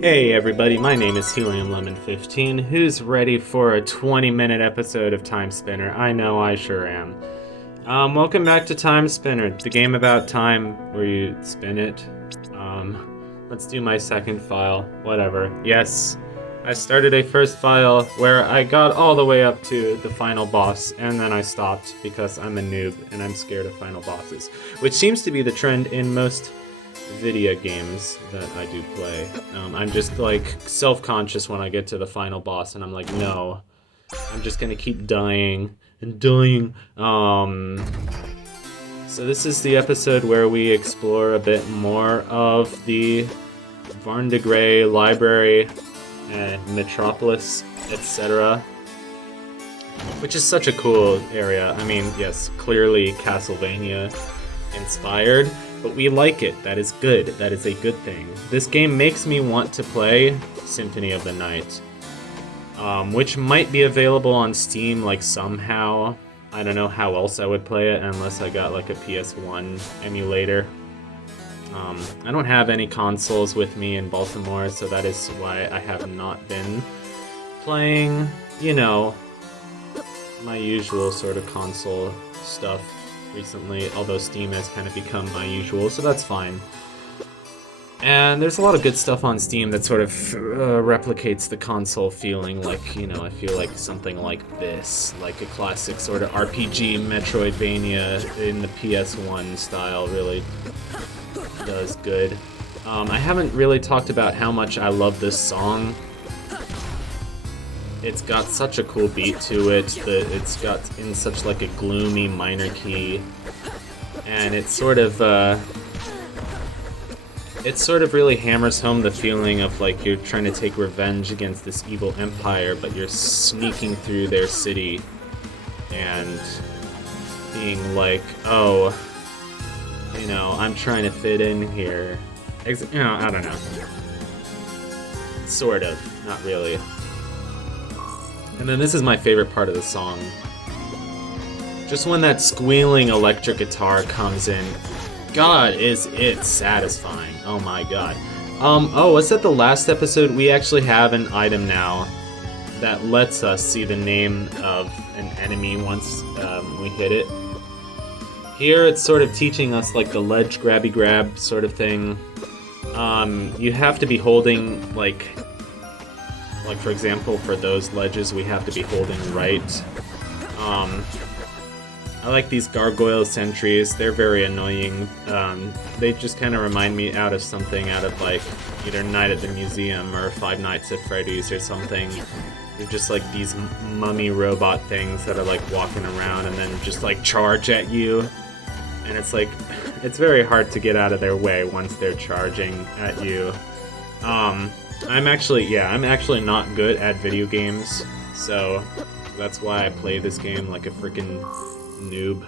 Hey everybody, my name is HeliumLemon15. Who's ready for a 20-minute episode of Timespinner? I know I sure am. Welcome back to Timespinner, the game about time where you spin it. Let's do my second file, whatever. Yes, I started a first file where I got all the way up to the final boss, and then I stopped because I'm a noob and I'm scared of final bosses, which seems to be the trend in most video games that I do play. I'm just like self-conscious when I get to the final boss, and I'm like, no, I'm just gonna keep dying and dying. So this is the episode where we explore a bit more of the Varn de Grey library and Metropolis, etc. Which is such a cool area. I mean, yes, clearly Castlevania inspired, but we like it. That is good. That is a good thing. This game makes me want to play Symphony of the Night, which might be available on Steam, like, somehow. I don't know how else I would play it unless I got, like, a PS1 emulator. I don't have any consoles with me in Baltimore, so that is why I have not been playing, you know, my usual sort of console stuff recently, although Steam has kind of become my usual, so that's fine. And there's a lot of good stuff on Steam that sort of replicates the console feeling, like, you know, I feel like something like this, like a classic sort of RPG Metroidvania in the PS1 style really does good. I haven't really talked about how much I love this song. It's got such a cool beat to it, that it's got in such like a gloomy minor key, and it sort of really hammers home the feeling of like you're trying to take revenge against this evil empire, but you're sneaking through their city and being like, oh, you know, I'm trying to fit in here. You know, I don't know. Sort of, not really. And then this is my favorite part of the song. Just when that squealing electric guitar comes in, God, is it satisfying. Oh my god. Oh, was that the last episode? We actually have an item now that lets us see the name of an enemy once we hit it. Here it's sort of teaching us like the ledge grabby grab sort of thing. You have to be holding like for example, for those ledges, we have to be holding right. I like these gargoyle sentries. They're very annoying. They just kind of remind me of something out of, like, either Night at the Museum or Five Nights at Freddy's or something. They're just, like, these mummy robot things that are, like, walking around and then just, like, charge at you. And it's, like, it's very hard to get out of their way once they're charging at you. I'm actually not good at video games, so that's why I play this game like a freaking noob,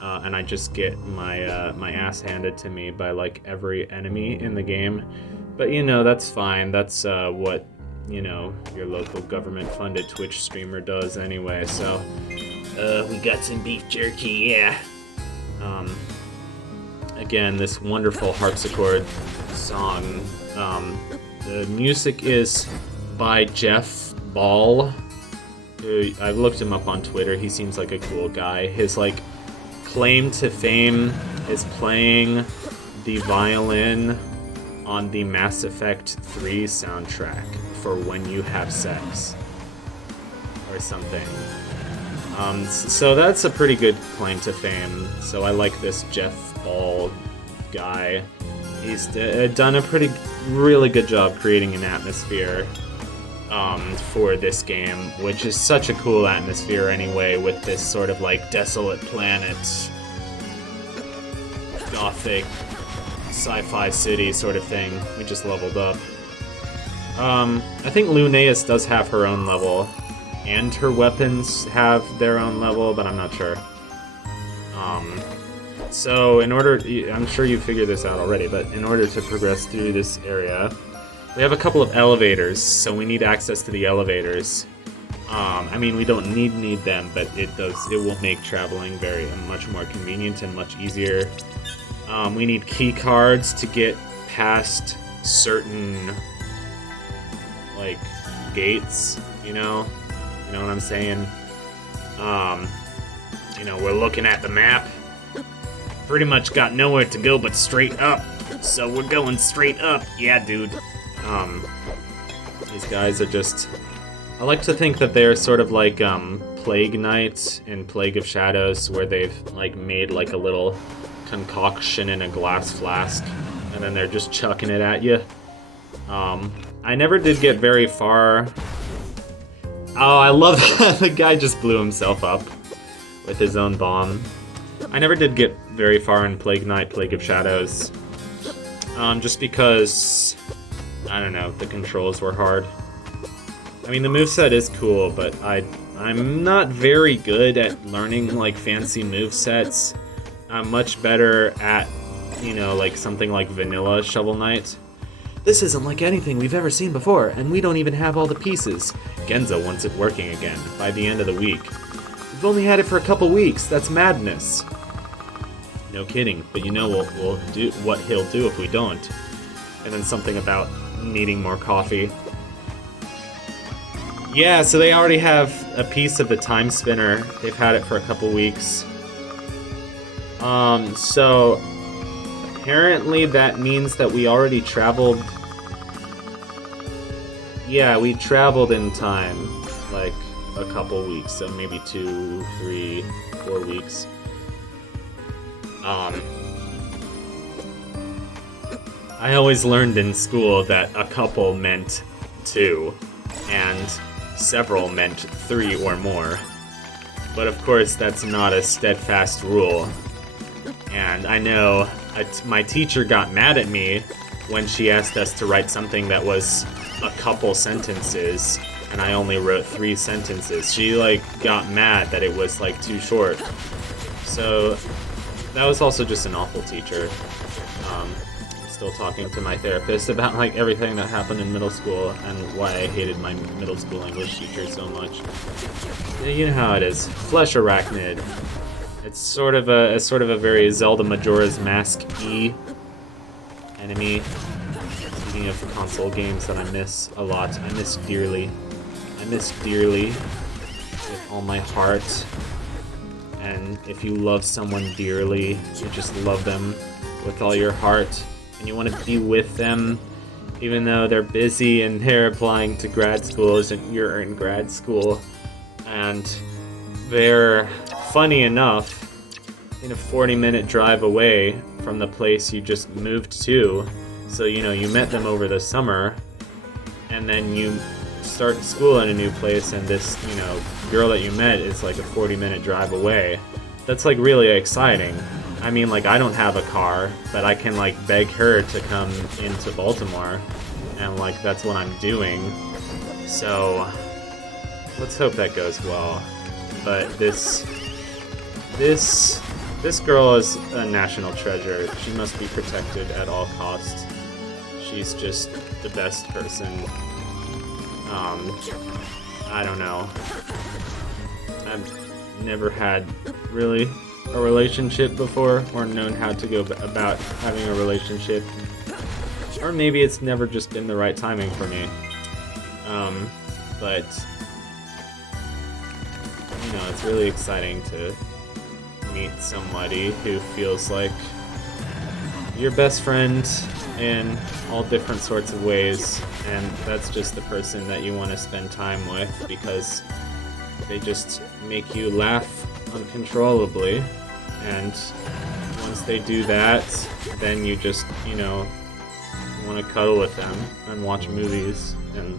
and I just get my my ass handed to me by like every enemy in the game. But you know, that's fine. That's what, you know, your local government-funded Twitch streamer does anyway. So we got some beef jerky, yeah. Again, this wonderful harpsichord song. The music is by Jeff Ball, who I've looked him up on Twitter. He seems like a cool guy. His like claim to fame is playing the violin on the Mass Effect 3 soundtrack for When You Have Sex or something. So that's a pretty good claim to fame. So I like this Jeff Ball guy. He's done a really good job creating an atmosphere for this game, which is such a cool atmosphere anyway, with this sort of like desolate planet, gothic, sci-fi city sort of thing. We just leveled up. I think Lunaeus does have her own level, and her weapons have their own level, but I'm not sure. So in order, I'm sure you figured this out already, but in order to progress through this area, we have a couple of elevators, so we need access to the elevators. I mean, we don't need them, but it will make traveling much more convenient and much easier. We need key cards to get past certain, like, gates, you know? You know what I'm saying? You know, we're looking at the map. Pretty much got nowhere to go but straight up. So we're going straight up. Yeah, dude. These guys are just... I like to think that they're sort of like, Plague Knight in Plague of Shadows, where they've, like, made, like, a little concoction in a glass flask, and then they're just chucking it at you. I never did get very far. Oh, I love that. The guy just blew himself up with his own bomb. I never did get very far in Plague Knight, Plague of Shadows. Just because, I don't know, the controls were hard. I mean, the moveset is cool, but I'm not very good at learning, like, fancy movesets. I'm much better at, you know, like, something like vanilla Shovel Knight. This isn't like anything we've ever seen before, and we don't even have all the pieces. Genzo wants it working again by the end of the week. We've only had it for a couple weeks. That's madness. No kidding, but you know we'll do what he'll do if we don't. And then something about needing more coffee. Yeah, so they already have a piece of the Timespinner. They've had it for a couple weeks. So apparently that means that we already traveled. Yeah, we traveled in time, like a couple weeks, so maybe 2, 3, 4 weeks. I always learned in school that a couple meant 2, and several meant 3 or more. But of course, that's not a steadfast rule. And I know my teacher got mad at me when she asked us to write something that was a couple sentences, and I only wrote 3 sentences. She, like, got mad that it was, like, too short. So that was also just an awful teacher. Still talking to my therapist about, like, everything that happened in middle school and why I hated my middle school English teacher so much. You know how it is. Flesh Arachnid. It's sort of a very Zelda Majora's Mask-y enemy. Speaking of console games that I miss a lot, I miss dearly. I miss dearly with all my heart. And if you love someone dearly, you just love them with all your heart. And you want to be with them, even though they're busy and they're applying to grad schools and you're in grad school. And they're, funny enough, in a 40-minute drive away from the place you just moved to. So, you know, you met them over the summer, and then you start school in a new place, and this, you know, girl that you met is like a 40-minute drive away. That's, like, really exciting. I mean, like, I don't have a car, but I can, like, beg her to come into Baltimore, and, like, that's what I'm doing. So, let's hope that goes well. But this girl is a national treasure. She must be protected at all costs. She's just the best person. I don't know. I've never had, really, a relationship before, or known how to go about having a relationship. Or maybe it's never just been the right timing for me. But, you know, it's really exciting to meet somebody who feels like your best friend in all different sorts of ways, and that's just the person that you want to spend time with because they just make you laugh uncontrollably. And once they do that, then you just, you know, want to cuddle with them and watch movies, and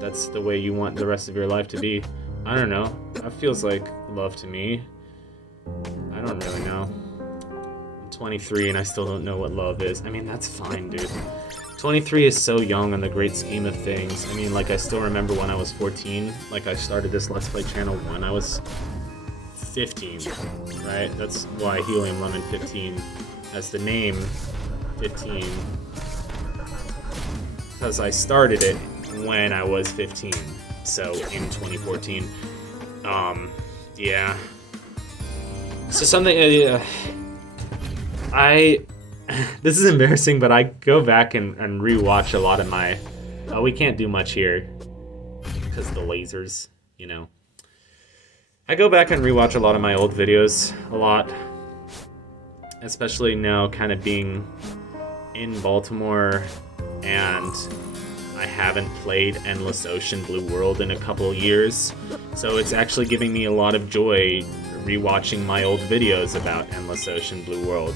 that's the way you want the rest of your life to be. I don't know. That feels like love to me. I don't really know. I'm 23 and I still don't know what love is. I mean, that's fine, dude. 23 is so young in the great scheme of things. I mean, like, I still remember when I was 14. Like, I started this Let's Play channel when I was 15, right? That's why Helium Lemon 15 has the name 15. Because I started it when I was 15. So, in 2014. Yeah. So something, I this is embarrassing, but I go back and rewatch a lot of my... Oh, we can't do much here because of the lasers, you know. I go back and rewatch a lot of my old videos a lot, especially now kind of being in Baltimore, and I haven't played Endless Ocean Blue World in a couple years, so it's actually giving me a lot of joy rewatching my old videos about Endless Ocean Blue World.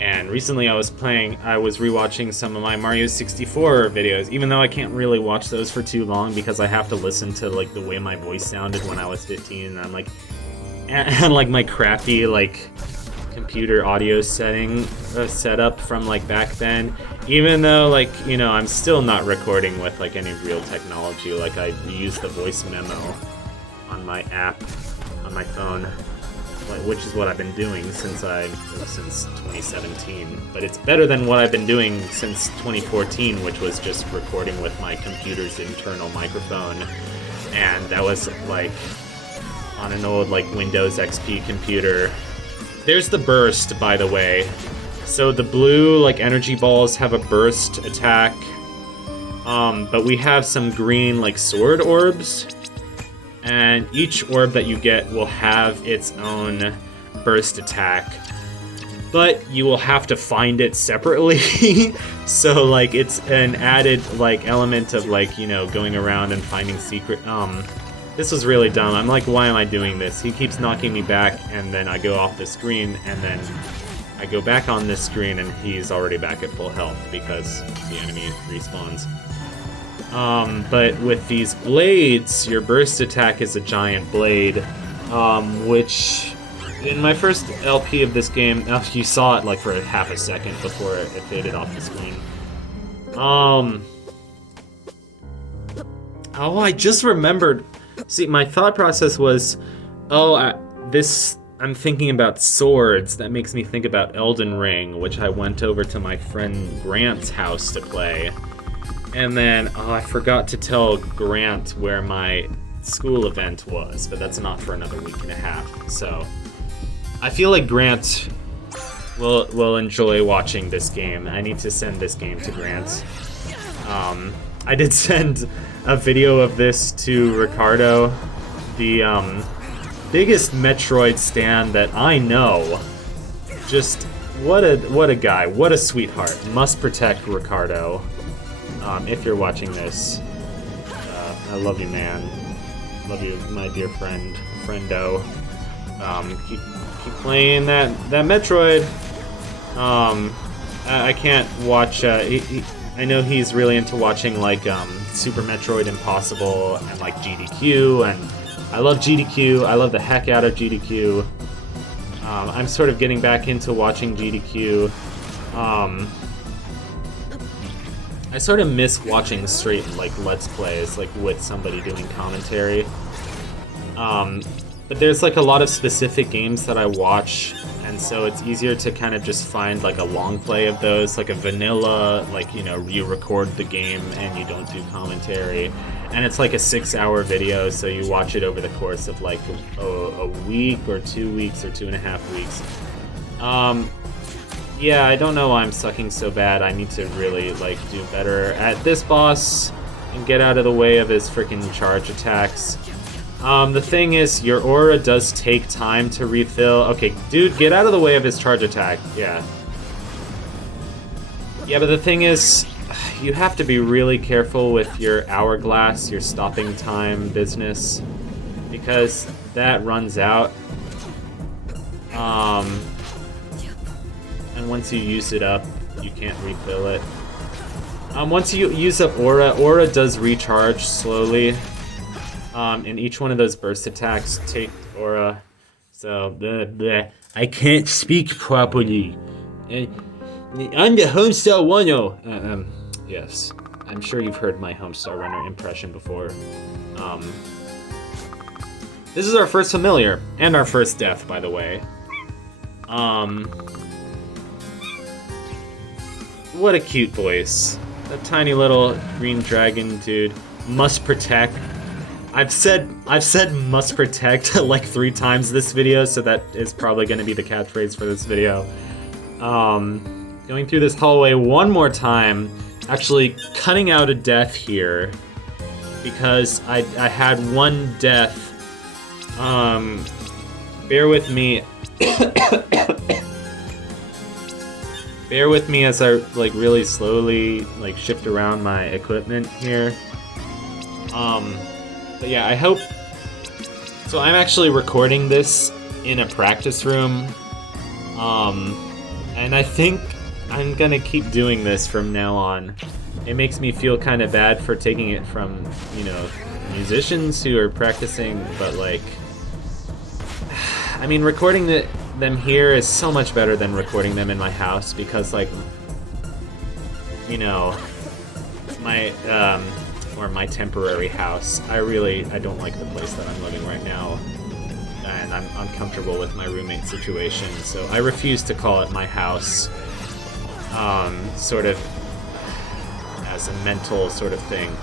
And recently I was rewatching some of my Mario 64 videos, even though I can't really watch those for too long because I have to listen to like the way my voice sounded when I was 15, and I'm like, and like my crappy like computer audio setup from like back then, even though like, you know, I'm still not recording with like any real technology. Like I use the voice memo on my app on my phone, which is what I've been doing since 2017, but it's better than what I've been doing since 2014, which was just recording with my computer's internal microphone, and that was like on an old like Windows XP computer. There's the burst, by the way. So the blue like energy balls have a burst attack, but we have some green like sword orbs, and each orb that you get will have its own burst attack, but you will have to find it separately. So like it's an added like element of like, you know, going around and finding secret. This was really dumb. I'm like, why am I doing this? He keeps knocking me back, and then I go off the screen, and then I go back on this screen, and he's already back at full health because the enemy respawns. But with these blades, your burst attack is a giant blade, which in my first LP of this game, you saw it like for half a second before it faded off the screen. Oh, I just remembered. See, my thought process was, I'm thinking about swords. That makes me think about Elden Ring, which I went over to my friend Grant's house to play. And then, I forgot to tell Grant where my school event was, but that's not for another week and a half. So, I feel like Grant will enjoy watching this game. I need to send this game to Grant. I did send a video of this to Ricardo, the biggest Metroid stan that I know. Just what a guy, what a sweetheart. Must protect Ricardo. If you're watching this, I love you, man. Love you, my dear friendo. Keep playing that Metroid. I can't watch. I know he's really into watching like Super Metroid Impossible and like GDQ, and I love GDQ. I love the heck out of GDQ. I'm sort of getting back into watching GDQ. I sort of miss watching straight like Let's Plays, like with somebody doing commentary. But there's like a lot of specific games that I watch, and so it's easier to kind of just find like a long play of those, like a vanilla, like, you know, you record the game and you don't do commentary. And it's like a 6-hour video, so you watch it over the course of like a week or 2 weeks or 2.5 weeks. Yeah, I don't know why I'm sucking so bad. I need to really like do better at this boss and get out of the way of his freaking charge attacks. The thing is, your aura does take time to refill. Okay, dude, get out of the way of his charge attack. Yeah. Yeah, but the thing is, you have to be really careful with your hourglass, your stopping time business, because that runs out. And once you use it up, you can't refill it. Once you use up aura does recharge slowly. And each one of those burst attacks take aura. So, I can't speak properly. I'm the Homestar Runner. Yes, I'm sure you've heard my Homestar Runner impression before. This is our first familiar, and our first death, by the way. What a cute voice. That tiny little green dragon dude. Must protect. I've said must protect like 3 times this video, so that is probably going to be the catchphrase for this video. going through this hallway one more time, actually cutting out a death here, because I had one death. Bear with me. Bear with me as I like really slowly like shift around my equipment here. But yeah, I hope. So I'm actually recording this in a practice room, and I think I'm gonna keep doing this from now on. It makes me feel kind of bad for taking it from, you know, musicians who are practicing, but like, I mean, recording them here is so much better than recording them in my house, because like, you know, my my temporary house, I don't like the place that I'm living right now, and I'm uncomfortable with my roommate situation, so I refuse to call it my house, sort of as a mental sort of thing.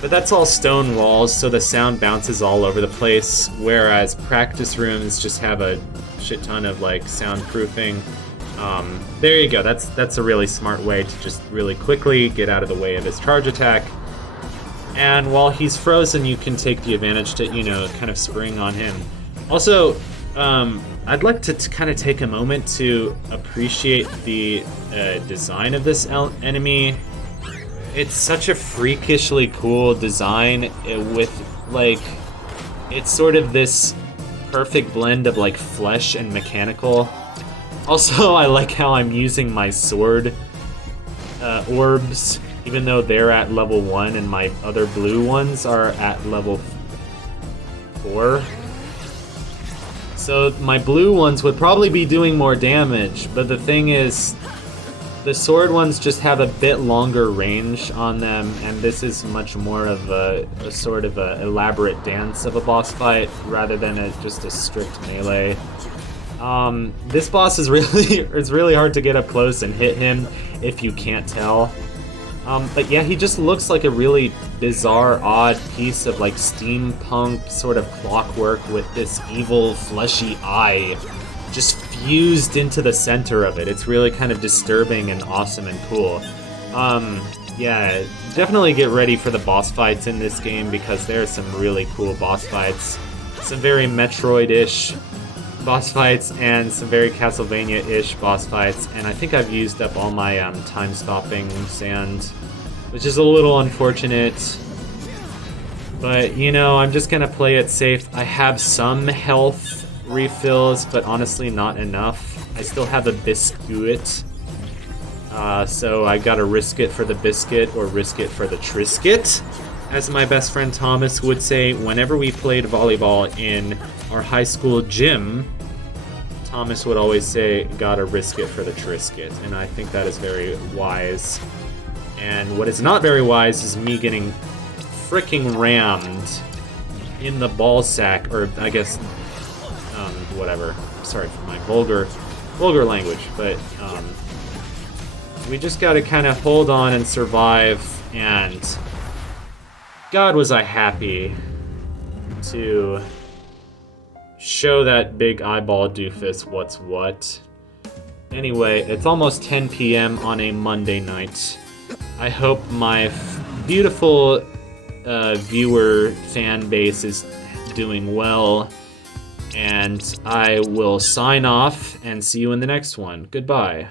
But that's all stone walls, so the sound bounces all over the place, whereas practice rooms just have a shit ton of like soundproofing. There you go, that's a really smart way to just really quickly get out of the way of his charge attack. And while he's frozen, you can take the advantage to, you know, kind of spring on him. Also, I'd like to kind of take a moment to appreciate the design of this enemy. It's such a freakishly cool design with, like, it's sort of this perfect blend of, like, flesh and mechanical. Also, I like how I'm using my sword orbs, even though they're at level 1 and my other blue ones are at level 4. So my blue ones would probably be doing more damage, but the thing is, the sword ones just have a bit longer range on them, and this is much more of a sort of a elaborate dance of a boss fight rather than just a strict melee. This boss is it's really hard to get up close and hit him if you can't tell. But yeah, he just looks like a really bizarre, odd piece of like steampunk sort of clockwork with this evil, fleshy eye just fused into the center of it. It's really kind of disturbing and awesome and cool. Yeah, definitely get ready for the boss fights in this game, because there are some really cool boss fights. Some very Metroid-ish boss fights and some very Castlevania-ish boss fights, and I think I've used up all my time-stopping sand, which is a little unfortunate. But, you know, I'm just gonna play it safe. I have some health refills, but honestly not enough. I still have a biscuit, so I gotta risk it for the biscuit, or risk it for the trisket, as my best friend Thomas would say whenever we played volleyball in our high school gym. Thomas would always say, gotta risk it for the trisket, and I think that is very wise. And what is not very wise is me getting fricking rammed in the ball sack, or I guess, whatever. Sorry for my vulgar language, but we just gotta kind of hold on and survive, and God was I happy to show that big eyeball doofus what's what. Anyway, it's almost 10 p.m. on a Monday night. I hope my beautiful viewer fan base is doing well, and I will sign off and see you in the next one. Goodbye.